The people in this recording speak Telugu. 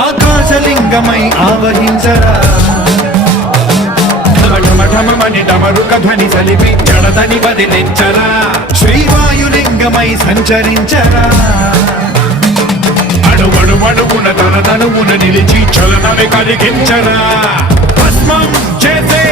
ఆకాశలింగమై ఆవహించరా ఢమఢమఢమని డమరుక ధ్వని సలిపి జడదని వదిలించరా శ్రీవాయులింగమై సంచరించరా అడుగడుగున తన తనువున నిలిచి చలనమే కలిగించరా భస్మం చేసే